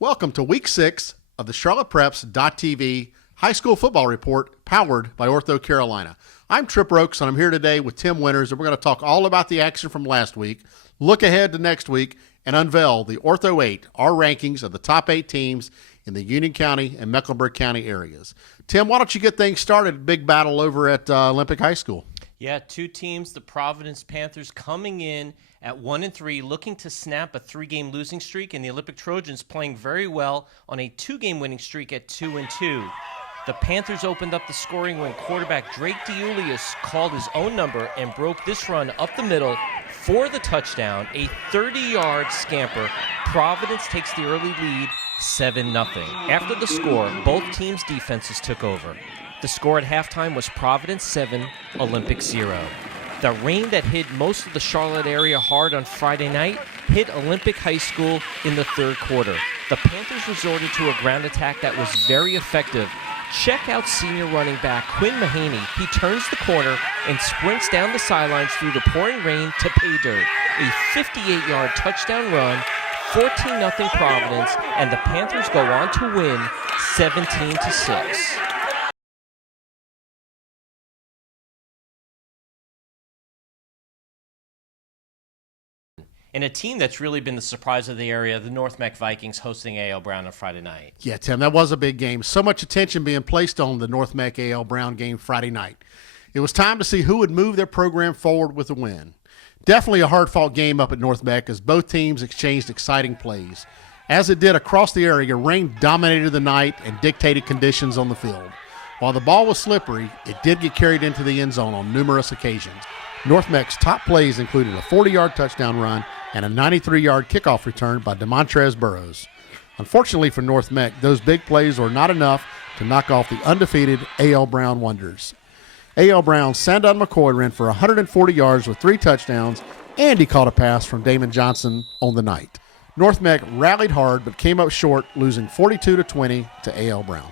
Welcome to Week 6 of the CharlottePreps.tv High School Football Report, powered by Ortho Carolina. I'm Tripp Roakes, and I'm here today with Tim Winters, and we're going to talk all about the action from last week, look ahead to next week, and unveil the Ortho 8, our rankings of the top 8 teams in the Union County and Mecklenburg County areas. Tim, why don't you get things started? Big battle over at Olympic High School. Yeah, two teams, the Providence Panthers coming in at 1-3, looking to snap a 3-game losing streak, and the Olympic Trojans playing very well on a 2-game winning streak at 2-2. The Panthers opened up the scoring when quarterback Drake DeUlius called his own number and broke this run up the middle for the touchdown, a 30-yard scamper. Providence takes the early lead 7-0. After the score, both teams' defenses took over. The score at halftime was Providence 7, Olympic 0. The rain that hit most of the Charlotte area hard on Friday night hit Olympic High School in the third quarter. The Panthers resorted to a ground attack that was very effective. Check out senior running back Quinn Mahaney. He turns the corner and sprints down the sidelines through the pouring rain to pay dirt. A 58-yard touchdown run, 14-0 Providence, and the Panthers go on to win 17-6. And a team that's really been the surprise of the area, the North Meck Vikings hosting A.L. Brown on Friday night. Yeah, Tim, that was a big game. So much attention being placed on the North Meck A.L. Brown game Friday night. It was time to see who would move their program forward with a win. Definitely a hard-fought game up at North Meck as both teams exchanged exciting plays. As it did across the area, rain dominated the night and dictated conditions on the field. While the ball was slippery, it did get carried into the end zone on numerous occasions. North Meck's top plays included a 40-yard touchdown run and a 93-yard kickoff return by DeMontrez Burrows. Unfortunately for North Meck, those big plays were not enough to knock off the undefeated A.L. Brown Wonders. A.L. Brown's Sandon McCoy ran for 140 yards with 3 touchdowns, and he caught a pass from Damon Johnson on the night. North Meck rallied hard but came up short, losing 42-20 to A.L. Brown.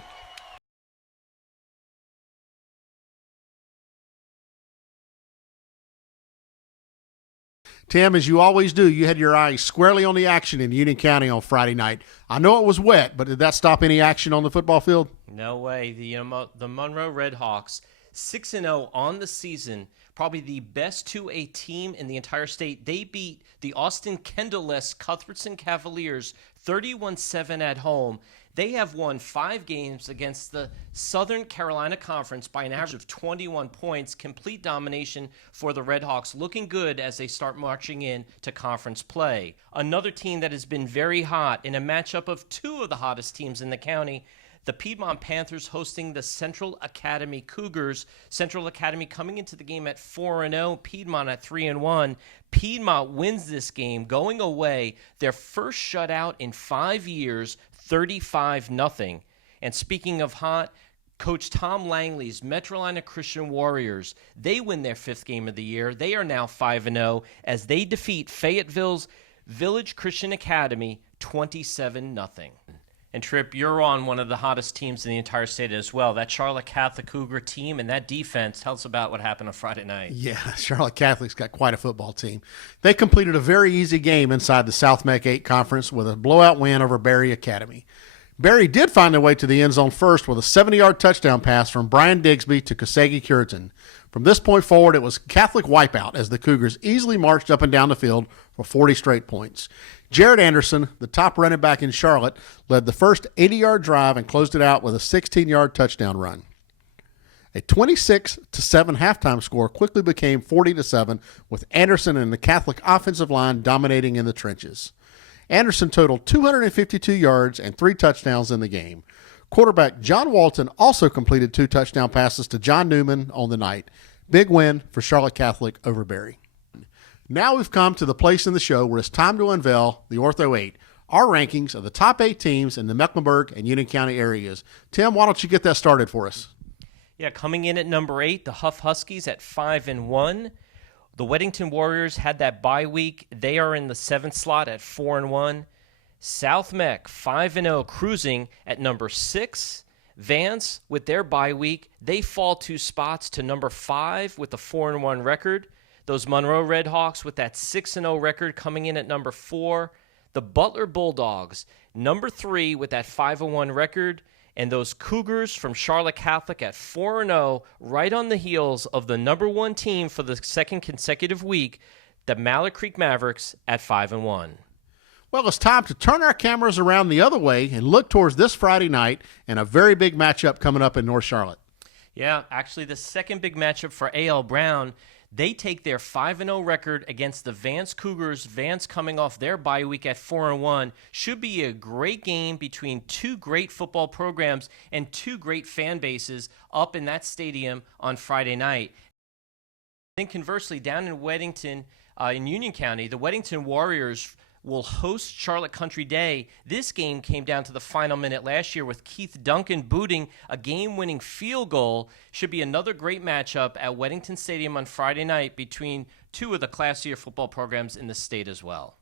Tim, as you always do, you had your eyes squarely on the action in Union County on Friday night. I know it was wet, but did that stop any action on the football field? No way. The Monroe Redhawks, 6-0 on the season, probably the best 2A team in the entire state. They beat the Austin Kendall-less Cuthbertson Cavaliers 31-7 at home. They have won 5 games against the Southern Carolina Conference by an average of 21 points. Complete domination for the Redhawks, looking good as they start marching in to conference play. Another team that has been very hot in a matchup of 2 of the hottest teams in the county, the Piedmont Panthers hosting the Central Academy Cougars. Central Academy coming into the game at 4-0, Piedmont at 3-1. Piedmont wins this game, going away, their first shutout in 5 years, 35-0. And speaking of hot, Coach Tom Langley's Metrolina Christian Warriors, they win their 5th game of the year. They are now 5-0 as they defeat Fayetteville's Village Christian Academy 27-0. And Tripp, you're on one of the hottest teams in the entire state as well. That Charlotte Catholic Cougar team and that defense. Tell us about what happened on Friday night. Yeah, Charlotte Catholic's got quite a football team. They completed a very easy game inside the South Meck 8 Conference with a blowout win over Berry Academy. Berry did find their way to the end zone first with a 70-yard touchdown pass from Brian Digsby to Kasegi Curitan. From this point forward, it was Catholic wipeout as the Cougars easily marched up and down the field for 40 straight points. Jared Anderson, the top running back in Charlotte, led the first 80-yard drive and closed it out with a 16-yard touchdown run. A 26-7 halftime score quickly became 40-7, with Anderson and the Catholic offensive line dominating in the trenches. Anderson totaled 252 yards and 3 touchdowns in the game. Quarterback John Walton also completed 2 touchdown passes to John Newman on the night. Big win for Charlotte Catholic over Berry. Now we've come to the place in the show where it's time to unveil the Ortho 8, our rankings of the top 8 teams in the Mecklenburg and Union County areas. Tim, why don't you get that started for us? Yeah, coming in at number 8, the Huff Huskies at 5-1. The Weddington Warriors had that bye week. They are in the 7th slot at 4-1. South Meck, 5-0, cruising at number 6. Vance, with their bye week, they fall 2 spots to number 5 with a 4-1 record. Those Monroe Redhawks with that 6-0 record coming in at number 4. The Butler Bulldogs, number 3 with that 5-1 record, and those Cougars from Charlotte Catholic at 4-0, right on the heels of the number 1 team for the second consecutive week, the Mallard Creek Mavericks at 5-1. Well, it's time to turn our cameras around the other way and look towards this Friday night and a very big matchup coming up in North Charlotte. Yeah, actually the second big matchup for A.L. Brown. They take their 5-0 record against the Vance Cougars. Vance coming off their bye week at 4-1. Should be a great game between two great football programs and two great fan bases up in that stadium on Friday night. Then conversely, down in Weddington, in Union County, the Weddington Warriors will host Charlotte Country Day. This game came down to the final minute last year with Keith Duncan booting a game-winning field goal. Should be another great matchup at Weddington Stadium on Friday night between two of the classier football programs in the state as well.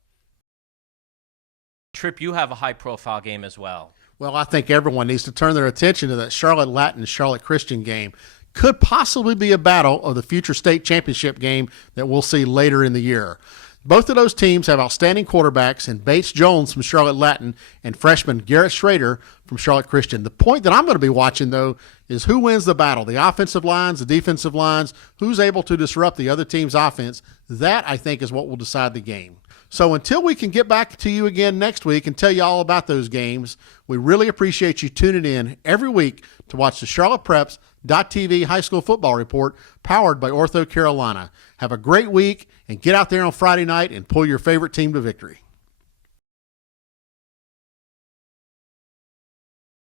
Tripp, you have a high-profile game as well. Well, I think everyone needs to turn their attention to that Charlotte Latin-Charlotte Christian game. Could possibly be a battle of the future state championship game that we'll see later in the year. Both of those teams have outstanding quarterbacks in Bates Jones from Charlotte Latin and freshman Garrett Schrader from Charlotte Christian. The point that I'm going to be watching, though, is who wins the battle, the offensive lines, the defensive lines, who's able to disrupt the other team's offense. That, I think, is what will decide the game. So until we can get back to you again next week and tell you all about those games, we really appreciate you tuning in every week to watch the Charlotte Preps.TV High School Football Report powered by Ortho Carolina. Have a great week and get out there on Friday night and pull your favorite team to victory.